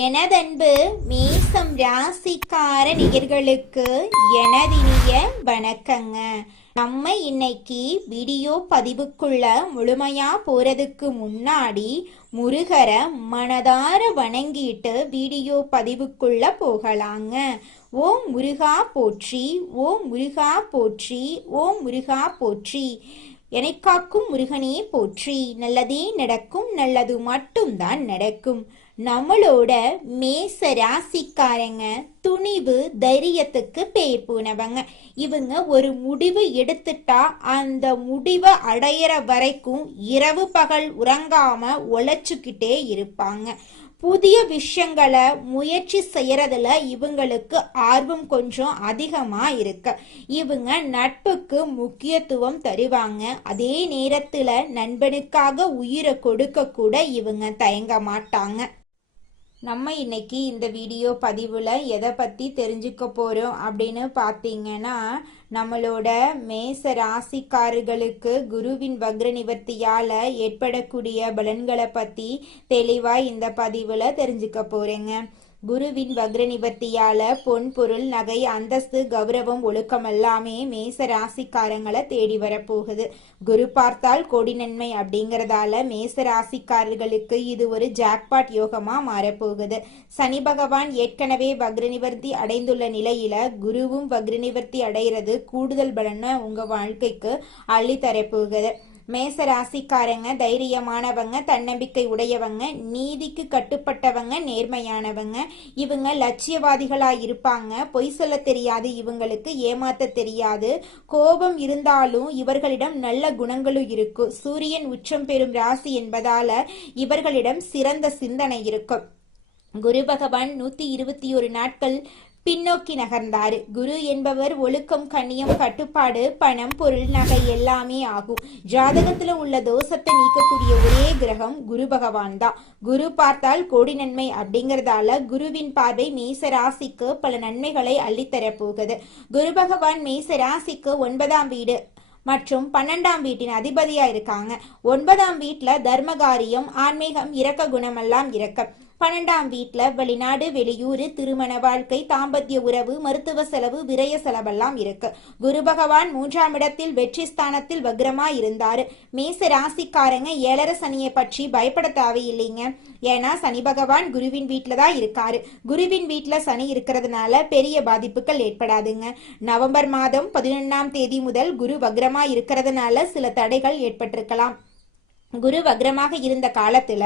எனதன்பு மேசம் ராசிக்கார நேயர்களுக்கு எனதினிய வணக்கங்க. நம்ம இன்னைக்கு வீடியோ பதிவுக்குள்ள முழுமையா போறதுக்கு முன்னாடி முருகரை மனதார வணங்கிட்டு வீடியோ பதிவுக்குள்ள போகலாங்க. ஓம் முருகா போற்றி, ஓம் முருகா போற்றி, ஓம் முருகா போற்றி. எனக்காக்கும் முருகனே போற்றி. நல்லதே நடக்கும், நல்லது மட்டும்தான் நடக்கும். நம்மளோட மேச ராசிக்காரங்க துணிவு தைரியத்துக்கு பேர் போனவங்க. இவங்க ஒரு முடிவு எடுத்துட்டா அந்த முடிவை அடையிற வரைக்கும் இரவு பகல் உறங்காம உழைச்சுக்கிட்டே இருப்பாங்க. புதிய விஷயங்களை முயற்சி செய்யறதுல இவங்களுக்கு ஆர்வம் கொஞ்சம் அதிகமா இருக்கு. இவங்க நட்புக்கு முக்கியத்துவம் தருவாங்க. அதே நேரத்துல நண்பனுக்காக உயிரை கொடுக்க கூட இவங்க தயங்க மாட்டாங்க. நம்ம இன்னைக்கு இந்த வீடியோ பதிவில் எதை பற்றி தெரிஞ்சுக்க போகிறோம் அப்படின்னு பார்த்தீங்கன்னா, நம்மளோட மேச ராசிக்காரர்களுக்கு குருவின் வக்ர நிவர்த்தியால் ஏற்படக்கூடிய பலன்களை பற்றி தெளிவாக இந்த பதிவில் தெரிஞ்சுக்க போகிறேங்க. குருவின் வக்ர நிவர்த்தியால பொன் பொருள் நகை அந்தஸ்து கௌரவம் ஒழுக்கம் எல்லாமே மேச ராசிக்காரங்களை தேடி வரப்போகுது. குரு பார்த்தால் கோடி நன்மை அப்படிங்கறதால மேச ராசிக்காரர்களுக்கு இது ஒரு ஜாக்பாட் யோகமா மாறப்போகுது. சனி பகவான் ஏற்கனவே வக்ர நிவர்த்தி அடைந்துள்ள நிலையில குருவும் வக்ர நிவர்த்தி அடைகிறது கூடுதல் பலனை உங்க வாழ்க்கைக்கு அள்ளி தரப்போகுது. மேச ராசிக்காரங்க தைரியமானவங்க, தன்னம்பிக்கை உடையவங்க, நீதிக்கு கட்டுப்பட்டவங்க, நேர்மையானவங்க. இவங்க லட்சியவாதிகளா இருப்பாங்க. பொய் சொல்ல தெரியாது, இவங்களுக்கு ஏமாத்த தெரியாது. கோபம் இருந்தாலும் இவர்களிடம் நல்ல குணங்களும் இருக்கும். சூரியன் உச்சம் பெறும் ராசி என்பதால இவர்களிடம் சிறந்த சிந்தனை இருக்கும். குரு பகவான் 121 நாட்கள் பின்னோக்கி நகர்ந்தாரு. குரு என்பவர் ஒழுக்கம், கண்ணியம், கட்டுப்பாடு, பணம், பொருள், நகை எல்லாமே ஆகும். ஜாதகத்துல உள்ள தோஷத்தை நீக்கக்கூடிய ஒரே கிரகம் குரு பகவான் தான். குரு பார்த்தால் கோடி நன்மை அப்படிங்கறதால குருவின் பார்வை மேச ராசிக்கு பல நன்மைகளை அள்ளித்தர போகுது. குரு பகவான் மேச ராசிக்கு 9ஆம் வீடு மற்றும் 12ஆம் வீட்டின் அதிபதியா இருக்காங்க. 9ஆம் வீட்டுல தர்மகாரியம், ஆன்மீகம், இரக்க குணமெல்லாம் இருக்க. 12ஆம் வீட்டுல வெளிநாடு, வெளியூர், திருமண வாழ்க்கை, தாம்பத்திய உறவு, மருத்துவ செலவு, விரய செலவெல்லாம் இருக்கு. குரு பகவான் 3ஆம் இடத்தில் வெற்றி ஸ்தானத்தில் வக்ரமா இருந்தாரு. மேச ராசிக்காரங்க 7.5 சனியை பற்றி பயப்பட தேவையில்லைங்க. ஏன்னா சனி பகவான் குருவின் வீட்டுல தான் இருக்காரு. குருவின் வீட்டுல சனி இருக்கிறதுனால பெரிய பாதிப்புகள் ஏற்படாதுங்க. நவம்பர் மாதம் 11ஆம் தேதி முதல் குரு வக்ரமா இருக்கிறதுனால சில தடைகள் ஏற்பட்டிருக்கலாம். குரு வக்ரமாக இருந்த காலத்துல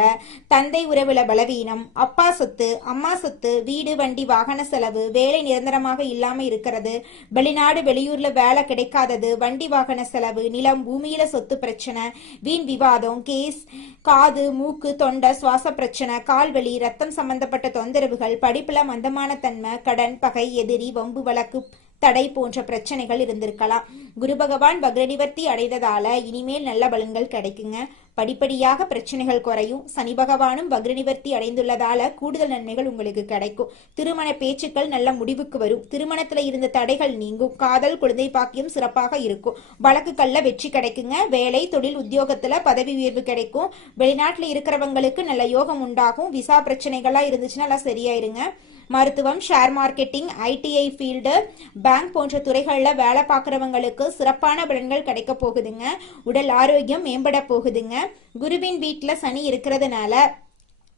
தந்தை உறவுல பலவீனம், அப்பா சொத்து, அம்மா சொத்து, வீடு, வண்டி, வாகன செலவு, வேலை நிரந்தரமாக இல்லாம இருக்கிறது, வெளிநாடு வெளியூர்ல வேலை கிடைக்காதது, வண்டி வாகன செலவு, நிலம் பூமியில சொத்து பிரச்சனை, வீண் விவாதம், கேஸ், காது, மூக்கு, தொண்டை, சுவாச பிரச்சனை, கால்வலி, ரத்தம் சம்பந்தப்பட்ட தொந்தரவுகள், படிப்புல மந்தமான தன்மை, கடன், பகை, எதிரி, வம்பு வழக்கு, தடை போன்ற பிரச்சனைகள் இருந்திருக்கலாம். குரு பகவான் வக்ர நிவர்த்தி அடைந்ததால இனிமேல் நல்ல பலன்கள் கிடைக்குங்க. படிப்படியாக பிரச்சனைகள் குறையும். சனி பகவானும் வக்ர நிவர்த்தி அடைந்துள்ளதால கூடுதல் நன்மைகள் உங்களுக்கு கிடைக்கும். திருமண பேச்சுக்கள் நல்ல முடிவுக்கு வரும். திருமணத்துல இருந்த தடைகள் நீங்கும். காதல், குழந்தை பாக்கியம் சிறப்பாக இருக்கும். வழக்குகள்ல வெற்றி கிடைக்குங்க. வேலை, தொழில், உத்தியோகத்துல பதவி உயர்வு கிடைக்கும். வெளிநாட்டுல இருக்கிறவங்களுக்கு நல்ல யோகம் உண்டாகும். விசா பிரச்சனைகளா இருந்துச்சுன்னா எல்லாம் சரியாயிருங்க. மருத்துவம், share marketing, ITI field, bank போன்ற துறைகளில் வேலை பார்க்குறவங்களுக்கு சிறப்பான பலன்கள் கிடைக்க போகுதுங்க. உடல் ஆரோக்கியம் மேம்பட போகுதுங்க. குருவின் வீட்டில் சனி இருக்கிறதுனால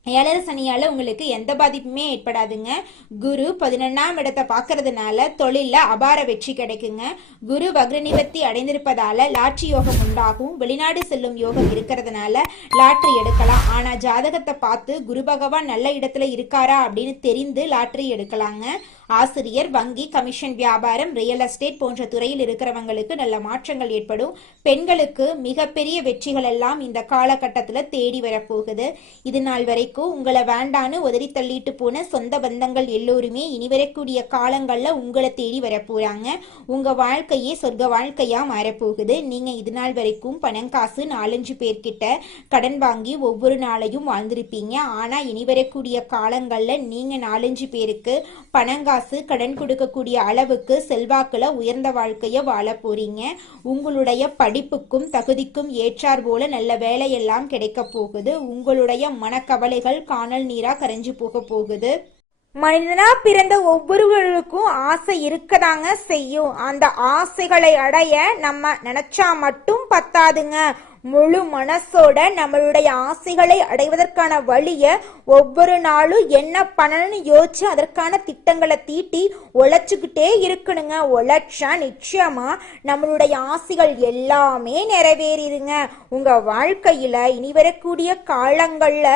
7.5 சனியால உங்களுக்கு எந்த பாதிப்புமே ஏற்படாதுங்க. குரு 11ஆம் இடத்தை பார்க்கறதுனால தொழில அபார வெற்றி கிடைக்குங்க. குரு வக்ர நிவர்த்தி அடைந்திருப்பதால லாட்ரி யோகம் உண்டாகும். வெளிநாடு செல்லும் யோகம் இருக்கிறதுனால லாட்ரி எடுக்கலாம். ஆனா ஜாதகத்தை பார்த்து குரு பகவான் நல்ல இடத்துல இருக்காரா அப்படின்னு தெரிந்து லாட்ரி எடுக்கலாங்க. ஆசிரியர், வங்கி, கமிஷன் வியாபாரம், ரியல் எஸ்டேட் போன்ற துறையில் இருக்கிறவங்களுக்கு நல்ல மாற்றங்கள் ஏற்படும். பெண்களுக்கு மிகப்பெரிய வெற்றிகள் எல்லாம் இந்த காலகட்டத்தில் தேடி வரப்போகுது. இது நாள் வரைக்கும் உங்களை வேண்டான்னு உதறி தள்ளிட்டு போன சொந்த பந்தங்கள் எல்லோருமே இனி வரக்கூடிய காலங்கள்ல உங்களை தேடி வரப்போறாங்க. உங்க வாழ்க்கையே சொர்க்க வாழ்க்கையா மாறப்போகுது. நீங்க இது நாள் வரைக்கும் பணம் காசு 4-5 பேர்கிட்ட கடன் வாங்கி ஒவ்வொரு நாளையும் வாழ்ந்திருப்பீங்க. ஆனா இனி வரக்கூடிய காலங்கள்ல நீங்க 4-5 பேருக்கு பணம் காசு கடன் கொடுக்கக்கூடிய அளவுக்கு செல்வாக்குல உயர்ந்த வாழ்க்கைய வாழ போறீங்க. உங்களுடைய படிப்புக்கும் தகுதிக்கும் ஏற்றார் போல நல்ல வேலையெல்லாம் கிடைக்க போகுது. உங்களுடைய மனக்கவலைகள் காணல் நீரா கரைஞ்சு போக போகுது. மனிதனா பிறந்த ஒவ்வொருவருக்கும் ஆசை இருக்கதாங்க செய்யும். அந்த ஆசைகளை அடைய நம்ம நினைச்சா மட்டும் பத்தாதுங்க. முழு மனசோட நம்மளுடைய ஆசைகளை அடைவதற்கான வழிய ஒவ்வொரு நாளும் என்ன பண்ணணும்னு யோசிச்சு அதற்கான திட்டங்களை தீட்டி உழைச்சுக்கிட்டே இருக்கணுங்க. உழைச்சா நிச்சயமா நம்மளுடைய ஆசைகள் எல்லாமே நிறைவேறிடுங்க. உங்க வாழ்க்கையில இனி வரக்கூடிய காலங்கள்ல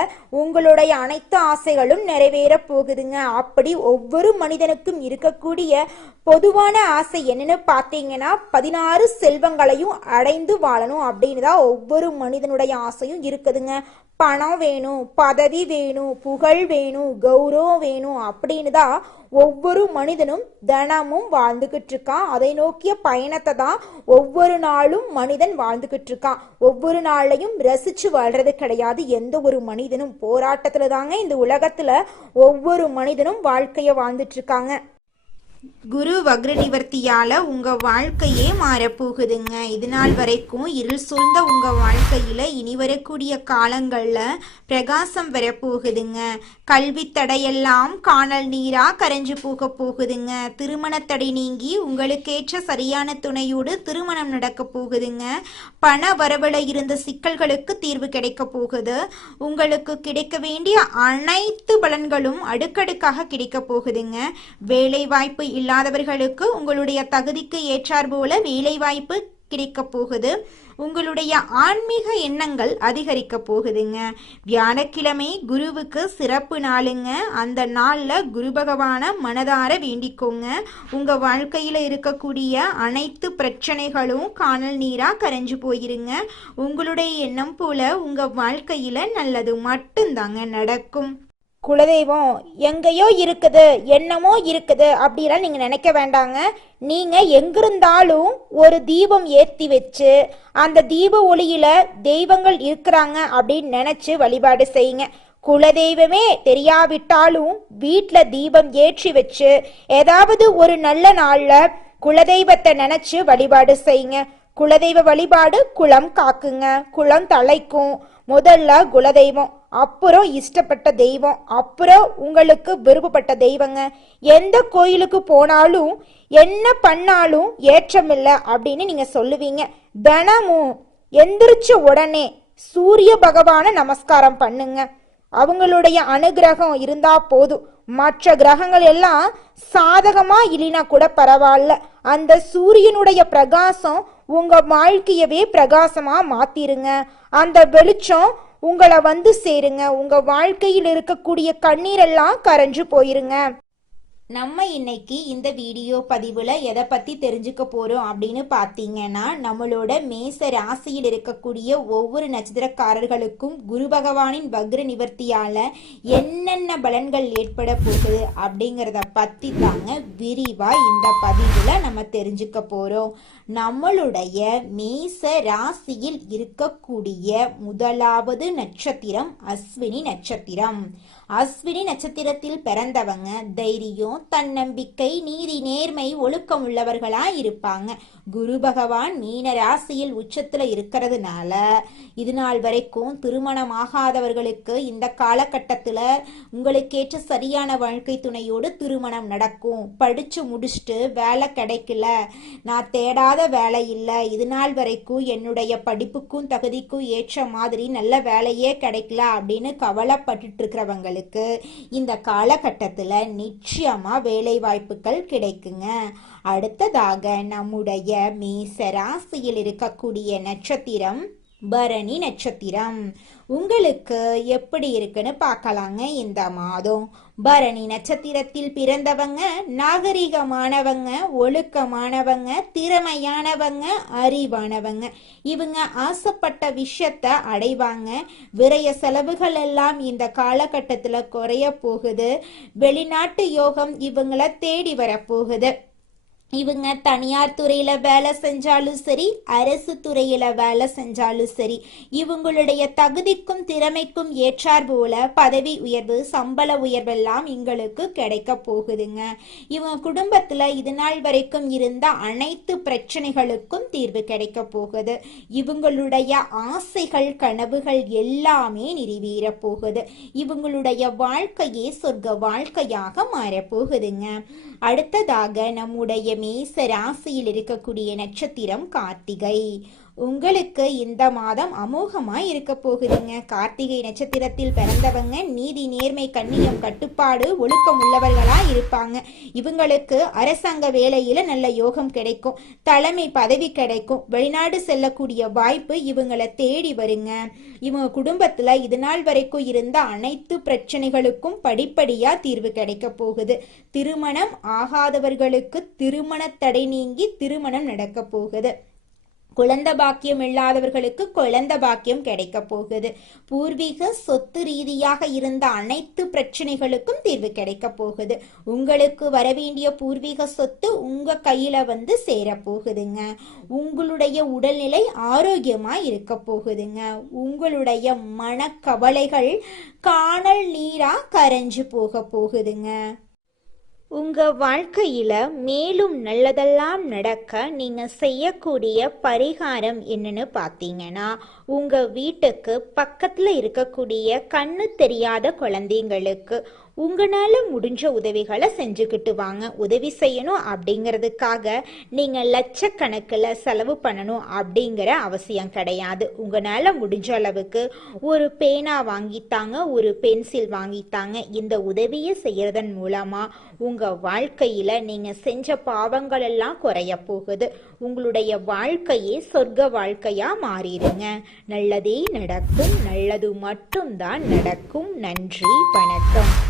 உங்களுடைய அனைத்து ஆசைகளும் நிறைவேற போகுதுங்க. அப்படி ஒவ்வொரு மனிதனுக்கும் இருக்கக்கூடிய பொதுவான ஆசை என்னன்னு பார்த்தீங்கன்னா 16 செல்வங்களையும் அடைந்து வாழணும் அப்படின்னு தான் ஒவ்வொரு மனிதனுடைய ஆசையும் இருக்குதுங்க. பணம் வேணும், பதவி வேணும், புகழ் வேணும், கௌரவம் வேணும் அப்படின்னு தான் ஒவ்வொரு மனிதனும் தினமும் வாழ்ந்துகிட்டு இருக்கான். அதை நோக்கிய பயணத்தை தான் ஒவ்வொரு நாளும் மனிதன் வாழ்ந்துகிட்டு இருக்கான். ஒவ்வொரு நாளையும் ரசிச்சு வாழ்றது கிடையாது. எந்த ஒரு மனிதனும் போராட்டத்துல தாங்க இந்த உலகத்துல ஒவ்வொரு மனிதனும் வாழ்க்கைய வாழ்ந்துட்டு இருக்காங்க. குரு வக்ர நிவர்த்தியால உங்க வாழ்க்கையே மாறப்போகுதுங்க. இது நாள் வரைக்கும் இருள் சூழ்ந்த உங்க வாழ்க்கையில இனி வரக்கூடிய காலங்கள்ல பிரகாசம் வரப்போகுதுங்க. கல்வி தடையெல்லாம் காணல் நீரா கரைஞ்சு போக போகுதுங்க. திருமண தடை நீங்கி உங்களுக்கேற்ற சரியான துணையோடு திருமணம் நடக்க போகுதுங்க. பண வரவுல இருந்த சிக்கல்களுக்கு தீர்வு கிடைக்க போகுது. உங்களுக்கு கிடைக்க வேண்டிய அனைத்து பலன்களும் அடுக்கடுக்காக கிடைக்க போகுதுங்க. வேலை வாய்ப்பு இல்லாதவர்களுக்கு உங்களுடைய தகுதிக்கு ஏற்றார் போல வேலை வாய்ப்பு கிடைக்க போகுது. உங்களுடைய ஆன்மீக எண்ணங்கள் அதிகரிக்க போகுதுங்க. வியாழக்கிழமை குருவுக்கு சிறப்பு நாளுங்க. அந்த நாள்ல குரு பகவான மனதார வேண்டிக்கோங்க. உங்க வாழ்க்கையில இருக்கக்கூடிய அனைத்து பிரச்சனைகளும் காணல் நீரா கரைஞ்சு போயிருங்க. உங்களுடைய எண்ணம் போல உங்க வாழ்க்கையில நல்லது மட்டும்தாங்க நடக்கும். குலதெய்வம் எங்கேயோ இருக்குது, என்னமோ இருக்குது அப்படிலாம் நீங்க நினைக்க வேண்டாங்க. நீங்க எங்கிருந்தாலும் ஒரு தீபம் ஏற்றி வச்சு அந்த தீப ஒளியில தெய்வங்கள் இருக்கிறாங்க அப்படின்னு நினைச்சு வழிபாடு செய்யுங்க. குலதெய்வமே தெரியாவிட்டாலும் வீட்டில் தீபம் ஏற்றி வச்சு ஏதாவது ஒரு நல்ல நாள்ல குலதெய்வத்தை நினைச்சு வழிபாடு செய்யுங்க. குலதெய்வ வழிபாடு குலம் காக்குங்க, குலம் தலைக்கும். முதல்ல குலதெய்வம், அப்புறம் இஷ்டப்பட்ட தெய்வம், அப்புறம் உங்களுக்கு விருப்பப்பட்ட தெய்வங்க. எந்த கோயிலுக்கு போனாலும் என்ன பண்ணாலும் ஏற்றமில்லை அப்படின்னு நீங்க சொல்லுவீங்க. தினமும் எந்திரிச்ச உடனே சூரிய பகவான நமஸ்காரம் பண்ணுங்க. அவங்களுடைய அனுகிரகம் இருந்தா போதும். மற்ற கிரகங்கள் எல்லாம் சாதகமா இல்லைனா கூட பரவாயில்ல, அந்த சூரியனுடைய பிரகாசம் உங்க வாழ்க்கையவே பிரகாசமா மாத்திருங்க. அந்த வெளிச்சம் உங்களை வந்து சேருங்க. உங்க வாழ்க்கையில் இருக்கக்கூடிய கண்ணீரெல்லாம் கரைஞ்சு போயிருங்க. நம்ம இன்னைக்கு இந்த வீடியோ பதிவுல எதை பத்தி தெரிஞ்சுக்க போறோம் அப்படின்னு பாத்தீங்கன்னா, நம்மளோட மேச ராசியில் இருக்கக்கூடிய ஒவ்வொரு நட்சத்திரக்காரர்களுக்கும் குரு பகவானின் வக்ர நிவர்த்தியால என்னென்ன பலன்கள் ஏற்பட போகுது அப்படிங்கிறத பத்தி தாங்க விரிவா இந்த பதிவுல நம்ம தெரிஞ்சுக்க போறோம். நம்மளுடைய மேச ராசியில் இருக்கக்கூடிய முதலாவது நட்சத்திரம் அஸ்வினி நட்சத்திரம். அஸ்வினி நட்சத்திரத்தில் பிறந்தவங்க தைரியம், தன்னம்பிக்கை, நீதி, நேர்மை, ஒழுக்கம் உள்ளவர்களா இருப்பாங்க. குரு பகவான் மீன ராசியில் உச்சத்துல இருக்கிறதுனால இது நாள் வரைக்கும் திருமணம் ஆகாதவர்களுக்கு இந்த காலகட்டத்துல உங்களுக்கேற்ற சரியான வாழ்க்கை துணையோடு திருமணம் நடக்கும். படிச்சு முடிச்சுட்டு வேலை கிடைக்கல, நான் தேடாத வேலை இல்லை, இது நாள் வரைக்கும் என்னுடைய படிப்புக்கும் தகுதிக்கும் ஏற்ற மாதிரி நல்ல வேலையே கிடைக்கல அப்படின்னு கவலைப்பட்டு இருக்கிறவங்களுக்கு இந்த காலகட்டத்துல நிச்சயமா வேலை வாய்ப்புகள் கிடைக்குங்க. அடுத்ததாக நம்முடைய மேச ராசியில் இருக்கக்கூடிய நட்சத்திரம் பரணி நட்சத்திரம். உங்களுக்கு எப்படி இருக்குன்னு பார்க்கலாங்க. இந்த மாதம் பரணி நட்சத்திரத்தில் பிறந்தவங்க நாகரிகமானவங்க, ஒழுக்கமானவங்க, திறமையானவங்க, அறிவானவங்க. இவங்க ஆசைப்பட்ட விஷயத்த அடைவாங்க. விரய செலவுகள் எல்லாம் இந்த காலகட்டத்துல குறைய போகுது. வெளிநாட்டு யோகம் இவங்கள தேடி வரப்போகுது. இவங்க தனியார் துறையில வேலை செஞ்சாலும் சரி, அரசு துறையில வேலை செஞ்சாலும் சரி, இவங்களுடைய தகுதிக்கும் திறமைக்கும் ஏற்றார் போல பதவி உயர்வு, சம்பள உயர்வெல்லாம் இவங்களுக்கு கிடைக்க போகுதுங்க. இவங்க குடும்பத்துல இது நாள் வரைக்கும் இருந்த அனைத்து பிரச்சனைகளுக்கும் தீர்வு கிடைக்க போகுது. இவங்களுடைய ஆசைகள், கனவுகள் எல்லாமே நிறைவேற போகுது. இவங்களுடைய வாழ்க்கையே சொர்க்க வாழ்க்கையாக மாறப்போகுதுங்க. அடுத்ததாக நம்முடைய மேச ராசியில் இருக்கக்கூடிய நட்சத்திரம் கார்த்திகை. உங்களுக்கு இந்த மாதம் அமோகமா இருக்க போகுதுங்க. கார்த்திகை நட்சத்திரத்தில் பிறந்தவங்க நீதி, நேர்மை, கண்ணியம், கட்டுப்பாடு, ஒழுக்கம் உள்ளவர்களா இருப்பாங்க. இவங்களுக்கு அரசாங்க வேலையில நல்ல யோகம் கிடைக்கும், தலைமை பதவி கிடைக்கும், வெளிநாடு செல்லக்கூடிய வாய்ப்பு இவங்களை தேடி வருங்க. இவங்க குடும்பத்துல இது நாள் வரைக்கும் இருந்த அனைத்து பிரச்சனைகளுக்கும் படிப்படியா தீர்வு கிடைக்க போகுது. திருமணம் ஆகாதவர்களுக்கு திருமண தடை நீங்கி திருமணம் நடக்க போகுது. குழந்தை பாக்கியம் இல்லாதவர்களுக்கு குழந்தை பாக்கியம் கிடைக்க போகுது. பூர்வீக சொத்து ரீதியாக இருந்த அனைத்து பிரச்சனைகளுக்கும் தீர்வு கிடைக்க போகுது. உங்களுக்கு வரவேண்டிய பூர்வீக சொத்து உங்க கையில வந்து சேர போகுதுங்க. உங்களுடைய உடல்நிலை ஆரோக்கியமா இருக்க போகுதுங்க. உங்களுடைய மனக்கவலைகள் காணல் நீரா கரைஞ்சு போக போகுதுங்க. உங்க வாழ்க்கையில மேலும் நல்லதெல்லாம் நடக்க நீங்க செய்யக்கூடிய பரிகாரம் என்னன்னு பார்த்தீங்கன்னா, உங்க வீட்டுக்கு பக்கத்துல இருக்கக்கூடிய கண்ணு தெரியாத குழந்தைங்களுக்கு உங்களால முடிஞ்ச உதவிகளை செஞ்சுக்கிட்டு வாங்க. உதவி செய்யணும் அப்படிங்கிறதுக்காக நீங்க லட்சக்கணக்கில் செலவு பண்ணணும் அப்படிங்கிற அவசியம் கிடையாது. உங்களால முடிஞ்ச அளவுக்கு ஒரு பேனா வாங்கித்தாங்க, ஒரு பென்சில் வாங்கித்தாங்க. இந்த உதவியை செய்யறதன் மூலமா உங்க வாழ்க்கையில நீங்க செஞ்ச பாவங்கள் எல்லாம் குறைய போகுது. உங்களுடைய வாழ்க்கையே சொர்க்க வாழ்க்கையா மாறிடுங்க. நல்லதே நடக்கும், நல்லது மட்டும்தான் நடக்கும். நன்றி, வணக்கம்.